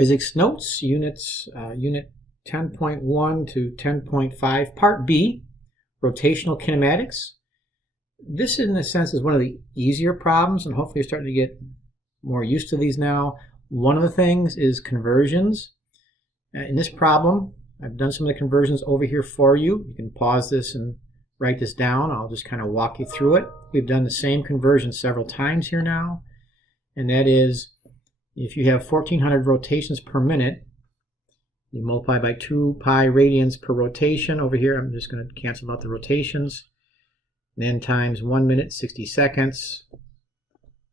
Physics Notes, Unit 10.1 to 10.5, Part B, Rotational Kinematics. This, in a sense, is one of the easier problems, and hopefully you're starting to get more used to these now. One of the things is conversions. In this problem, I've done some of the conversions over here for you. You can pause this and write this down. I'll just kind of walk you through it. We've done the same conversion several times here now, and that is if you have 1400 rotations per minute, you multiply by 2 pi radians per rotation. Over here, I'm just going to cancel out the rotations. And then times 1 minute, 60 seconds.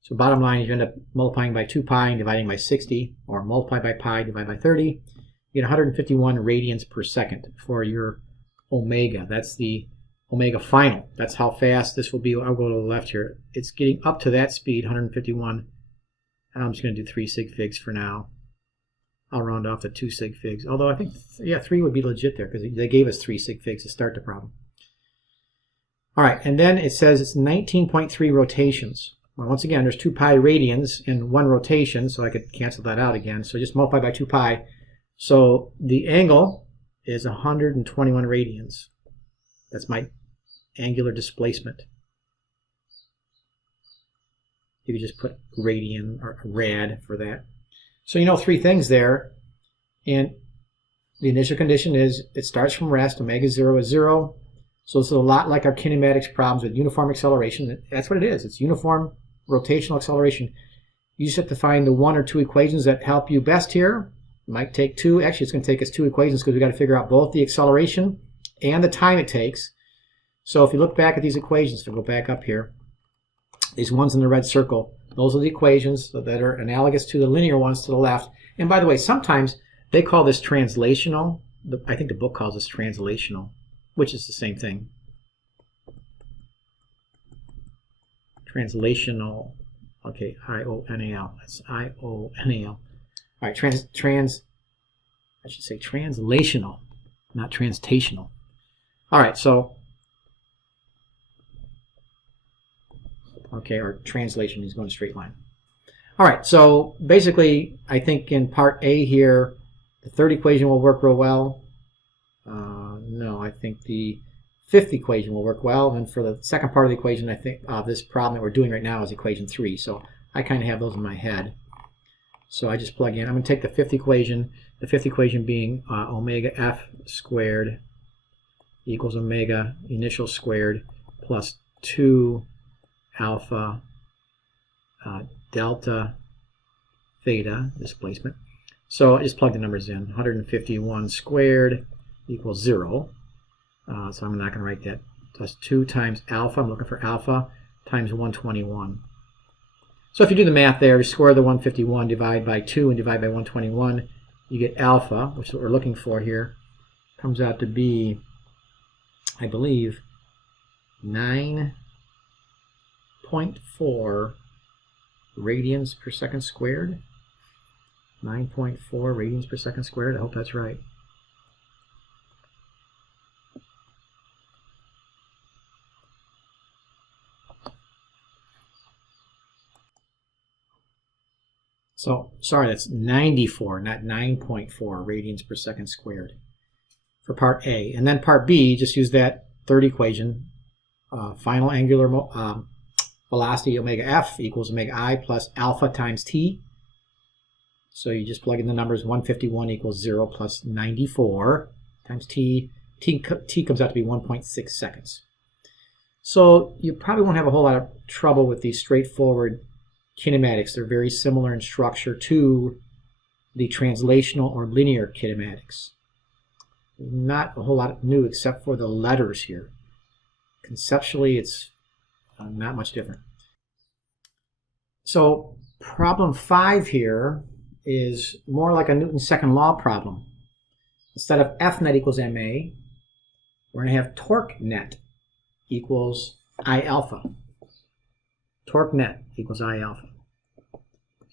So bottom line is you end up multiplying by 2 pi and dividing by 60, or multiply by pi, divide by 30. You get 151 radians per second for your omega. That's the omega final. That's how fast this will be. I'll go to the left here. It's getting up to that speed, 151. I'm just going to do 3 sig figs for now. I'll round off to 2 sig figs. Although I think, yeah, 3 would be legit there because they gave us 3 sig figs to start the problem. All right, and then it says it's 19.3 rotations. Well, once again, there's 2 pi radians in 1 rotation, so I could cancel that out again. So just multiply by 2 pi. So the angle is 121 radians. That's my angular displacement. You could just put radian or rad for that. So you know 3 things there. And the initial condition is it starts from rest, omega 0 is 0. So this is a lot like our kinematics problems with uniform acceleration. That's what it is. It's uniform rotational acceleration. You just have to find the 1 or 2 equations that help you best here. It might take 2. Actually, it's going to take us 2 equations because we've got to figure out both the acceleration and the time it takes. So if you look back at these equations, if we go back up here, these ones in the red circle, those are the equations that are analogous to the linear ones to the left. And by the way, sometimes they call this translational. I think the book calls this translational, which is the same thing. Translational. Okay, I-O-N-A-L. That's I-O-N-A-L. All right, I should say translational, not transtational. All right, so, okay, or translation means going a straight line. All right, so basically, I think in part A here, the third equation will work real well. No, I think the fifth equation will work well. And for the second part of the equation, I think this problem that we're doing right now is equation 3. So I kind of have those in my head. So I just plug in. I'm going to take the fifth equation being omega f squared equals omega initial squared plus 2 alpha delta theta displacement. So I just plug the numbers in. 151 squared equals 0. So I'm not going to write that. Plus 2 times alpha, I'm looking for alpha, times 121. So if you do the math there, you square the 151, divide by 2, and divide by 121, you get alpha, which is what we're looking for here. Comes out to be, I believe, 9.4 radians per second squared. 9.4 radians per second squared. I hope that's right. So, sorry, that's 94, not 9.4 radians per second squared for part A. And then part B, just use that third equation. Final angular velocity omega f equals omega I plus alpha times t. So you just plug in the numbers. 151 equals 0 plus 94 times t. T comes out to be 1.6 seconds. So you probably won't have a whole lot of trouble with these straightforward kinematics. They're very similar in structure to the translational or linear kinematics. Not a whole lot new except for the letters here. Conceptually, it's not much different. So problem 5 here is more like a Newton's second law problem. Instead of F net equals ma, we're going to have torque net equals I alpha. Torque net equals I alpha.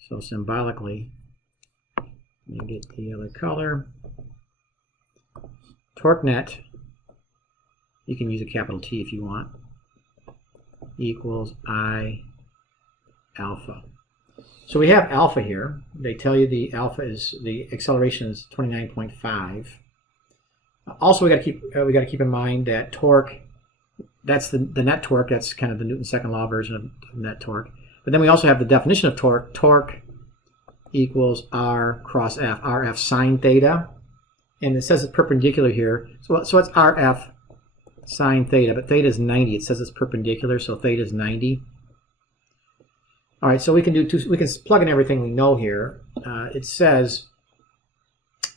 So symbolically, let me get the other color. Torque net, you can use a capital T if you want, equals I alpha. So we have alpha here. They tell you the alpha is, the acceleration is 29.5. Also, we got to keep in mind that torque, that's the net torque. That's kind of the Newton's second law version of net torque. But then we also have the definition of torque. Torque equals R cross F. RF sine theta, and it says it's perpendicular here. So it's RF sine theta, but theta is 90. It says it's perpendicular, so theta is 90. All right, so we can plug in everything we know here. It says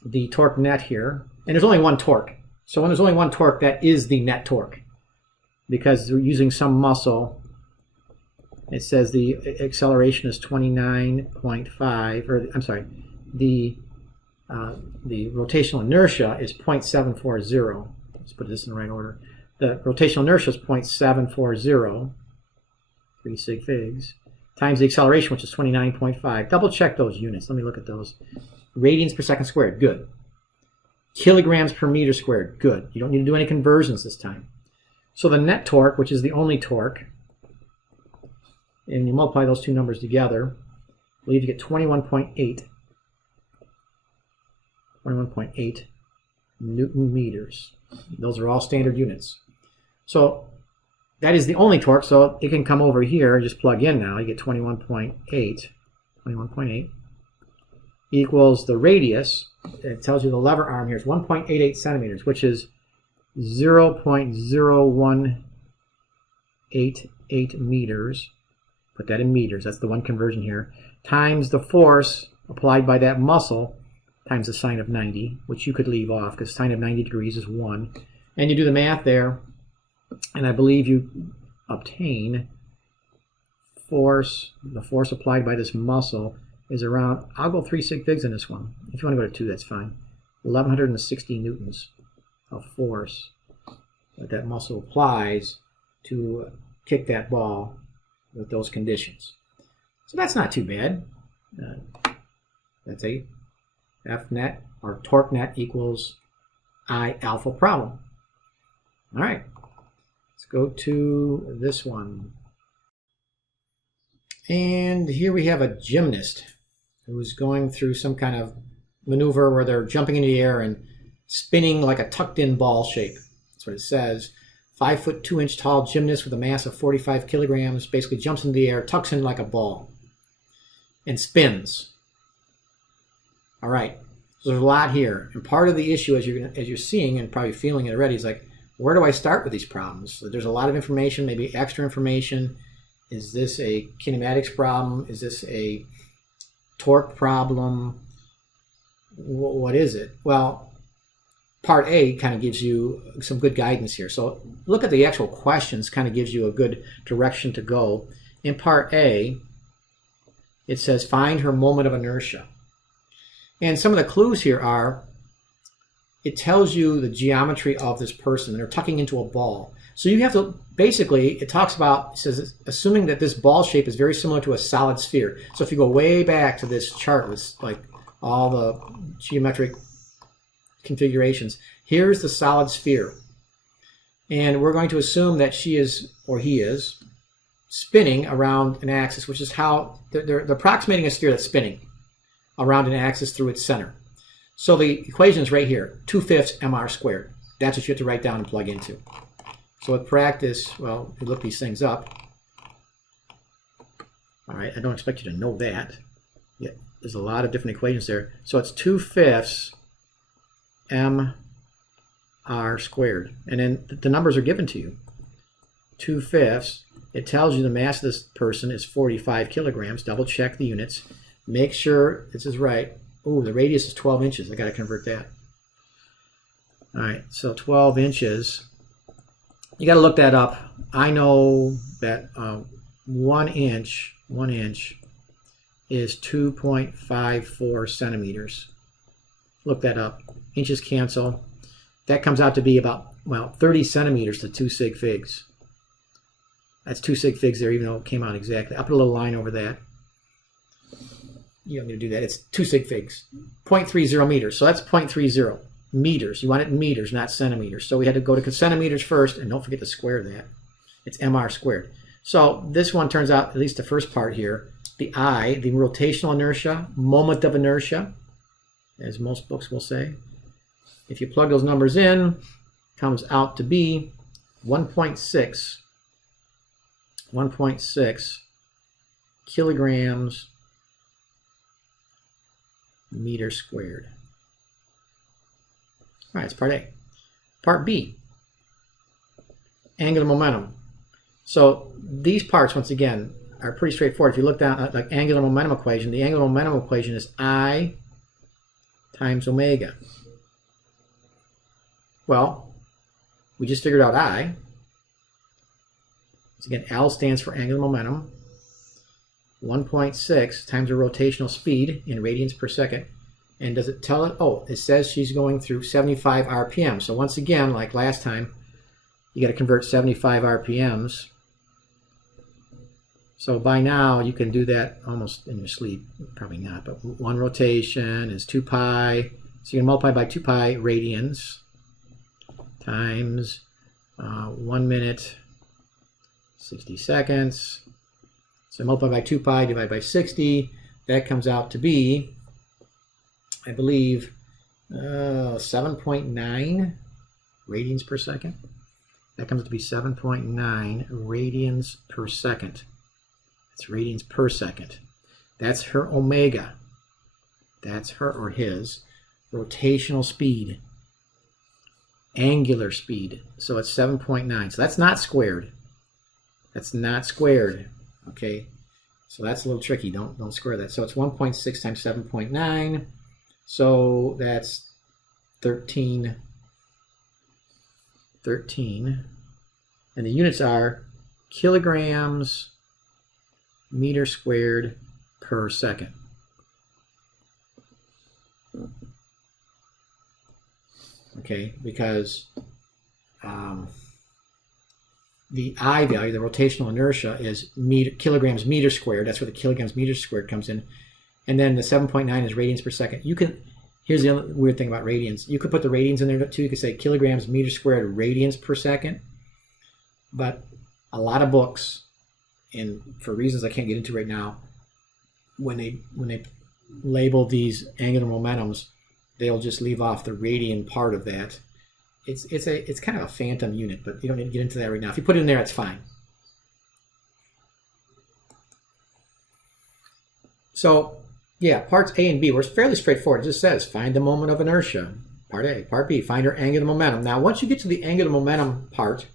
the torque net here, and there's only one torque. So when there's only one torque, that is the net torque, because we're using some muscle. It says the acceleration is 29.5, or I'm sorry, the rotational inertia is 0.740. Let's put this in the right order. The rotational inertia is 0.740, 3 sig figs, times the acceleration, which is 29.5. Double check those units. Let me look at those. Radians per second squared, good. Kilograms per meter squared, good. You don't need to do any conversions this time. So the net torque, which is the only torque, and you multiply those two numbers together, I believe you get 21.8. 21.8 Newton meters. Those are all standard units. So that is the only torque, so it can come over here and just plug in now. You get 21.8 equals the radius. It tells you the lever arm here is 1.88 centimeters, which is 0.0188 meters. Put that in meters. That's the one conversion here. Times the force applied by that muscle times the sine of 90, which you could leave off because sine of 90 degrees is 1. And you do the math there, and I believe you obtain force. The force applied by this muscle is around, I'll go 3 sig figs in this one. If you want to go to 2, that's fine. 1,160 newtons of force that muscle applies to kick that ball with those conditions. So that's not too bad. That's a F net, or torque net, equals I alpha problem. All right, let's go to this one. And here we have a gymnast who's going through some kind of maneuver where they're jumping into the air and spinning like a tucked-in ball shape. That's what it says. 5 foot 2 inch tall gymnast with a mass of 45 kilograms basically jumps into the air, tucks in like a ball, and spins. All right, so there's a lot here, and part of the issue, as you're seeing and probably feeling it already, is like, where do I start with these problems? So there's a lot of information, maybe extra information. Is this a kinematics problem? Is this a torque problem? What is it? Well, Part A kind of gives you some good guidance here. So look at the actual questions, kind of gives you a good direction to go. In Part A, it says find her moment of inertia. And some of the clues here are, it tells you the geometry of this person. They're tucking into a ball. So you have to, basically, it talks about, it says, assuming that this ball shape is very similar to a solid sphere. So if you go way back to this chart with like all the geometric configurations, here's the solid sphere. And we're going to assume that she is, or he is, spinning around an axis, which is how they're approximating a sphere that's spinning around an axis through its center. So the equation is right here, 2/5 mr squared. That's what you have to write down and plug into. So with practice, well, you look these things up. All right, I don't expect you to know that. Yeah, there's a lot of different equations there. So it's 2/5 mr squared. And then the numbers are given to you. 2/5, it tells you the mass of this person is 45 kilograms. Double check the units. Make sure this is right. Ooh, the radius is 12 inches. I got to convert that. All right, so 12 inches. You got to look that up. I know that 1 inch is 2.54 centimeters. Look that up. Inches cancel. That comes out to be about, well, 30 centimeters to 2 sig figs. That's 2 sig figs there, even though it came out exactly. I'll put a little line over that. You don't need to do that. It's 2 sig figs. 0.30 meters. So that's 0.30 meters. You want it in meters, not centimeters. So we had to go to centimeters first, and don't forget to square that. It's mr squared. So this one turns out, at least the first part here, the I, the rotational inertia, moment of inertia, as most books will say. If you plug those numbers in, comes out to be 1.6 kilograms meter squared. All right, it's part A. Part B, angular momentum. So these parts, once again, are pretty straightforward. If you look down at like angular momentum equation, the angular momentum equation is I times omega. Well, we just figured out I. So again, L stands for angular momentum. 1.6 times the rotational speed in radians per second. And does it tell it? Oh, it says she's going through 75 RPM. So once again, like last time, you got to convert 75 RPMs. So by now, you can do that almost in your sleep. Probably not, but one rotation is 2 pi. So you can multiply by 2 pi radians times 1 minute, 60 seconds. So multiply by 2 pi divided by 60. That comes out to be, I believe, 7.9 radians per second. That comes to be 7.9 radians per second. That's radians per second. That's her omega. That's her or his rotational speed. Angular speed. So it's 7.9. So that's not squared. That's not squared. Okay. So that's a little tricky. Don't square that. So it's 1.6 times 7.9. So that's 13. And the units are kilograms meter squared per second. Okay, because the I value, the rotational inertia, is kilograms meter squared. That's where the kilograms meter squared comes in. And then the 7.9 is radians per second. You can, here's the other weird thing about radians. You could put the radians in there too. You could say kilograms meter squared radians per second. But a lot of books, and for reasons I can't get into right now, when they label these angular momentums, they'll just leave off the radian part of that. It's kind of a phantom unit, but you don't need to get into that right now. If you put it in there, it's fine. So yeah, parts A and B were fairly straightforward. It just says find the moment of inertia. Part A. Part B, find her angular momentum. Now, once you get to the angular momentum part,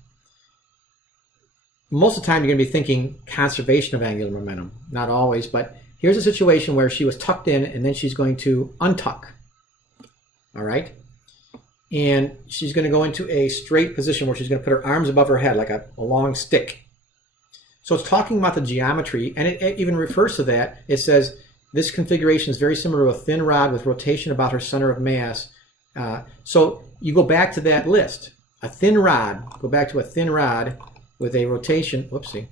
most of the time you're going to be thinking conservation of angular momentum. Not always, but here's a situation where she was tucked in and then she's going to untuck. All right? And she's going to go into a straight position where she's going to put her arms above her head like a long stick. So it's talking about the geometry, and it even refers to that. It says this configuration is very similar to a thin rod with rotation about her center of mass. So you go back to that list. A thin rod, go back to a thin rod with a rotation. Whoopsie.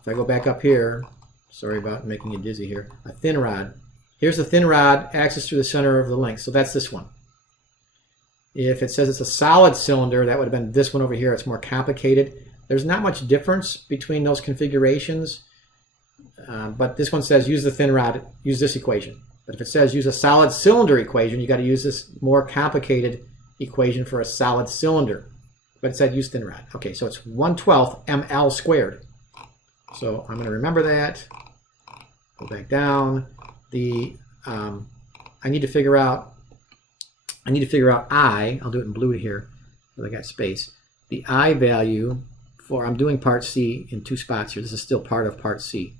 If I go back up here, sorry about making you dizzy here. A thin rod. Here's the thin rod, axis through the center of the length. So that's this one. If it says it's a solid cylinder, that would have been this one over here. It's more complicated. There's not much difference between those configurations, but this one says use the thin rod, use this equation. But if it says use a solid cylinder equation, you got to use this more complicated equation for a solid cylinder. But it said use thin rod. Okay, so it's 1/12 ml squared. So I'm going to remember that. Go back down. I need to figure out I. I'll do it in blue here, because I got space. The I value for, I'm doing part C in 2 spots here. This is still part of part C.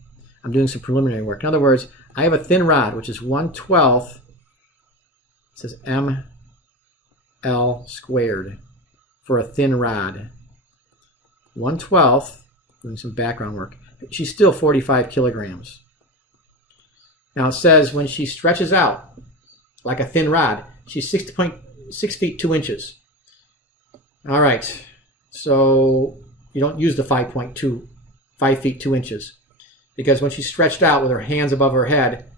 I'm doing some preliminary work. In other words, I have a thin rod, which is 1/12. It says ml squared for a thin rod. 1/12, doing some background work. She's still 45 kilograms. Now it says when she stretches out like a thin rod, she's 6 feet 2 inches. All right, so you don't use the 5 feet 2 inches, because when she's stretched out with her hands above her head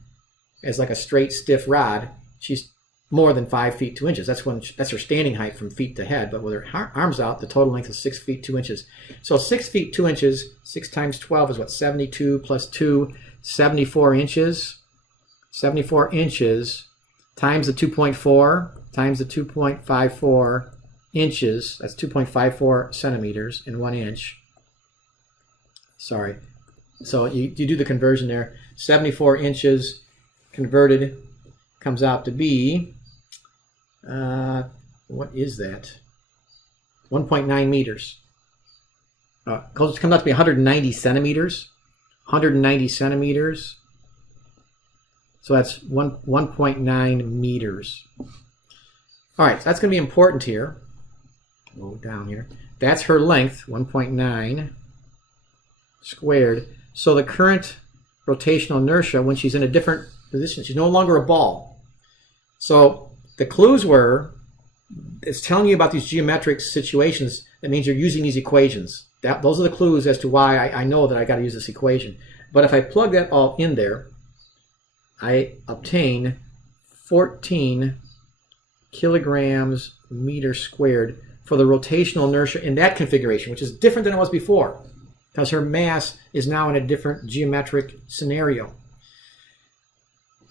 as like a straight stiff rod, she's more than 5 feet 2 inches. That's her standing height from feet to head. But with her arms out, the total length is 6 feet 2 inches. So 6 feet 2 inches, 6 times 12 is what, 72 plus 2. 74 inches. 74 inches times the 2.4 times the 2.54 inches. That's 2.54 centimeters in 1 inch. Sorry. So you do the conversion there. 74 inches converted comes out to be, what is that? 1.9 meters. It comes out to be 190 centimeters. 190 centimeters. So that's 1.9 meters. All right, so that's going to be important here. Go down here. That's her length, 1.9 squared. So the current rotational inertia, when she's in a different position, she's no longer a ball. So the clues were, it's telling you about these geometric situations. That means you're using these equations. Those are the clues as to why I know that I got to use this equation. But if I plug that all in there, I obtain 14 kilograms meter squared for the rotational inertia in that configuration, which is different than it was before, because her mass is now in a different geometric scenario.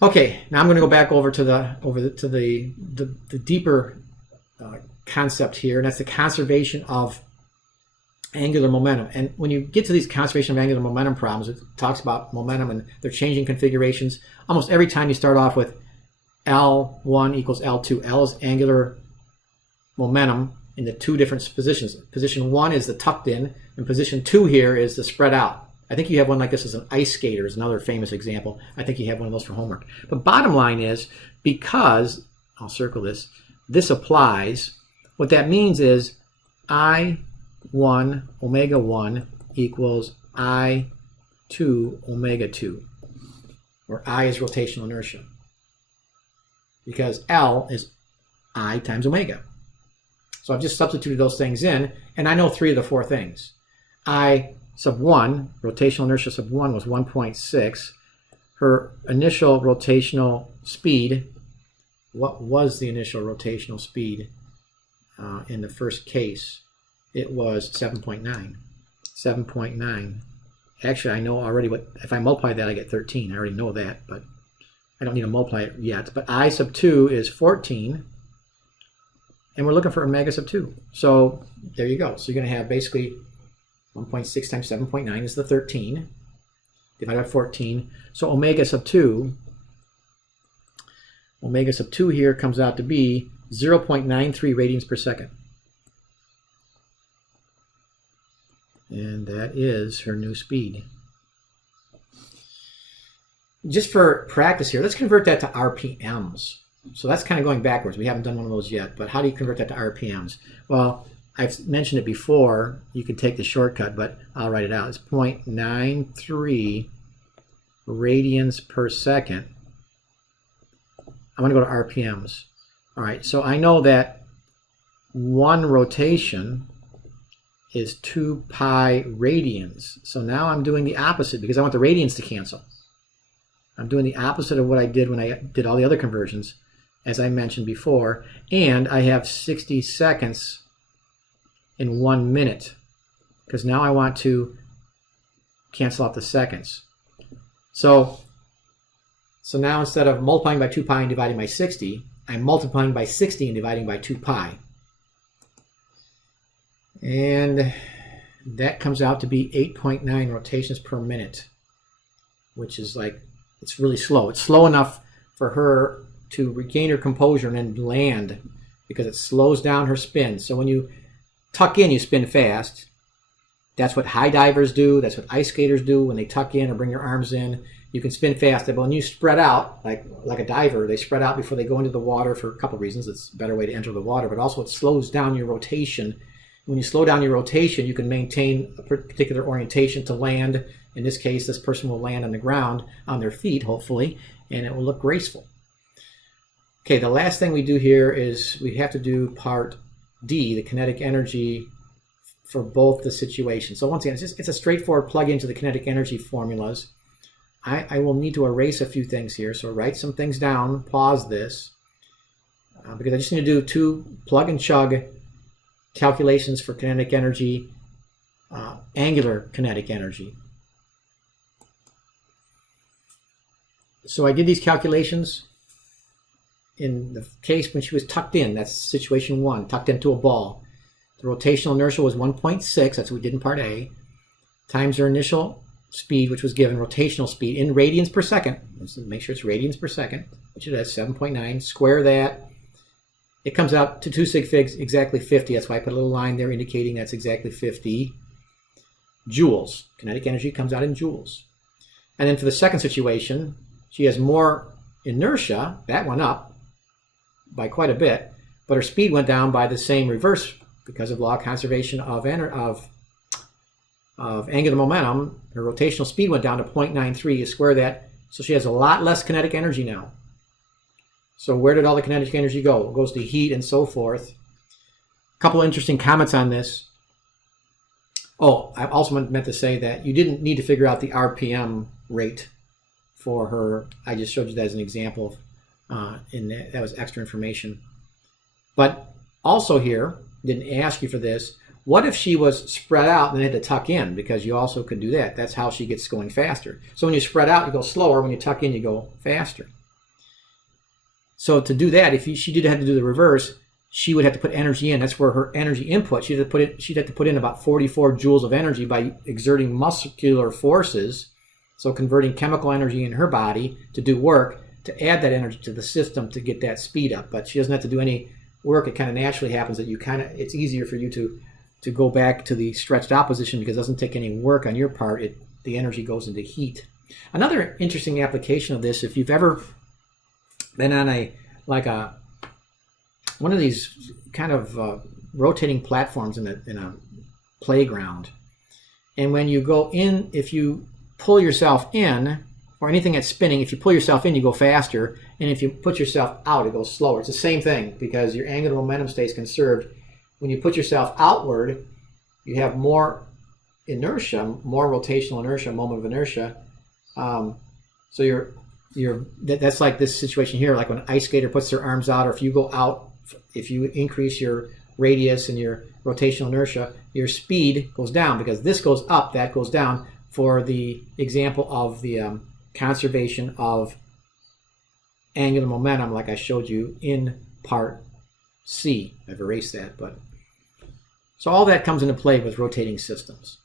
Okay, now I'm going to go back over to the deeper concept here, and that's the conservation of angular momentum. And when you get to these conservation of angular momentum problems, it talks about momentum and they're changing configurations. Almost every time you start off with L1 equals L2. L is angular momentum in the two different positions. Position 1 is the tucked in, and position 2 here is the spread out. I think you have one like this as an ice skater is another famous example. I think you have one of those for homework. But bottom line is, because, I'll circle this, this applies, what that means is I1 omega 1 equals I2 omega 2, where I is rotational inertia, because L is I times omega. So I've just substituted those things in, and I know 3 of the 4 things. I sub 1, rotational inertia sub 1 was 1.6. Her initial rotational speed, what was the initial rotational speed in the first case? It was 7.9. 7.9. Actually, I know already what, if I multiply that, I get 13. I already know that, but I don't need to multiply it yet. But I sub 2 is 14, and we're looking for omega sub 2. So there you go. So you're going to have basically 1.6 times 7.9 is the 13, divided by 14. So omega sub 2 here comes out to be 0.93 radians per second. And that is her new speed. Just for practice here, let's convert that to RPMs. So that's kind of going backwards. We haven't done one of those yet, but how do you convert that to RPMs? Well, I've mentioned it before. You could take the shortcut, but I'll write it out. It's 0.93 radians per second. I'm going to go to RPMs. All right, so I know that one rotation is 2 pi radians. So now I'm doing the opposite because I want the radians to cancel. I'm doing the opposite of what I did when I did all the other conversions, as I mentioned before. And I have 60 seconds in 1 minute, because now I want to cancel out the seconds. So now instead of multiplying by 2 pi and dividing by 60, I'm multiplying by 60 and dividing by 2 pi. And that comes out to be 8.9 rotations per minute, which is like, it's really slow. It's slow enough for her to regain her composure and then land, because it slows down her spin. So when you tuck in, you spin fast. That's what high divers do. That's what ice skaters do when they tuck in or bring their arms in. You can spin fast, but when you spread out, like a diver, they spread out before they go into the water for a couple of reasons. It's a better way to enter the water, but also it slows down your rotation. When you slow down your rotation, you can maintain a particular orientation to land. In this case, this person will land on the ground on their feet, hopefully, and it will look graceful. Okay, the last thing we do here is we have to do part D, the kinetic energy for both the situations. So once again, it's a straightforward plug into the kinetic energy formulas. I will need to erase a few things here, so write some things down, pause this, because I just need to do 2 plug and chug calculations for kinetic energy, angular kinetic energy. So I did these calculations in the case when she was tucked in. That's situation 1, tucked into a ball. The rotational inertia was 1.6, that's what we did in part A, times her initial speed, which was given, rotational speed, in radians per second. Let's make sure it's radians per second, which it has 7.9. Square that. It comes out to 2 sig figs, exactly 50. That's why I put a little line there indicating that's exactly 50 joules. Kinetic energy comes out in joules. And then for the second situation, she has more inertia. That went up by quite a bit, but her speed went down by the same reverse because of law of conservation of angular momentum. Her rotational speed went down to 0.93. You square that, so she has a lot less kinetic energy now. So where did all the kinetic energy go? It goes to heat and so forth. A couple of interesting comments on this. Oh, I also meant to say that you didn't need to figure out the RPM rate for her. I just showed you that as an example. That was extra information. But also here, didn't ask you for this. What if she was spread out and then had to tuck in? Because you also could do that. That's how she gets going faster. So when you spread out, you go slower. When you tuck in, you go faster. So to do that, if she did have to do the reverse, she would have to put energy in. That's where her energy input. She'd have to put in about 44 joules of energy by exerting muscular forces. So converting chemical energy in her body to do work, to add that energy to the system to get that speed up. But she doesn't have to do any work. It kind of naturally happens that it's easier for you to go back to the stretched out position because it doesn't take any work on your part. The energy goes into heat. Another interesting application of this, if you've ever been on one of these kind of rotating platforms in a playground, and when you go in, if you pull yourself in, or anything that's spinning, if you pull yourself in, you go faster, and if you put yourself out, it goes slower. It's the same thing because your angular momentum stays conserved. When you put yourself outward, you have more inertia, more rotational inertia, moment of inertia. So that's like this situation here, like when an ice skater puts their arms out, or if you go out, if you increase your radius and your rotational inertia, your speed goes down because this goes up, that goes down, for the example of the conservation of angular momentum like I showed you in part C. I've erased that, but so all that comes into play with rotating systems.